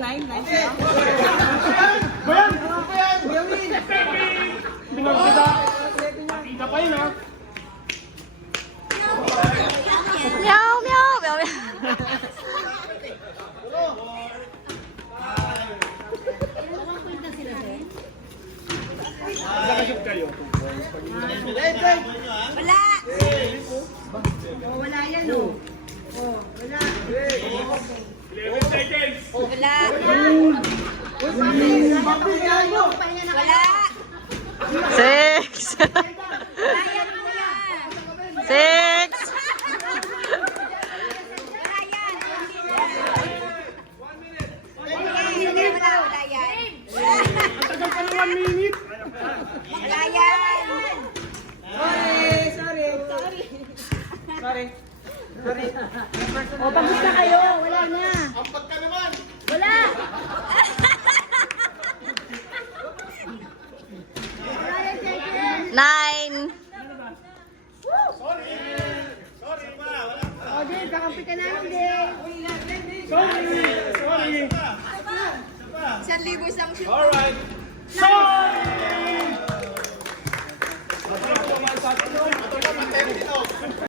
line siya. Bayan! Binagkita. Kita pa yun, ha? Meow, meow, meow, meow. Nakashoot kayo. Wala. Wala yan, oh. Oh, wala. 11 seconds. Wala. Wala. 6. 6. Tagal pa ng 1 minute. Sorry. O, pagod na kayo. Wala na. Apat ka naman. Wala. Nine. Sorry, ma. Wala pa. O, Dave, kakampi ka namin, Dave. Sorry. 1,000 isang shoot. Alright. Sorry!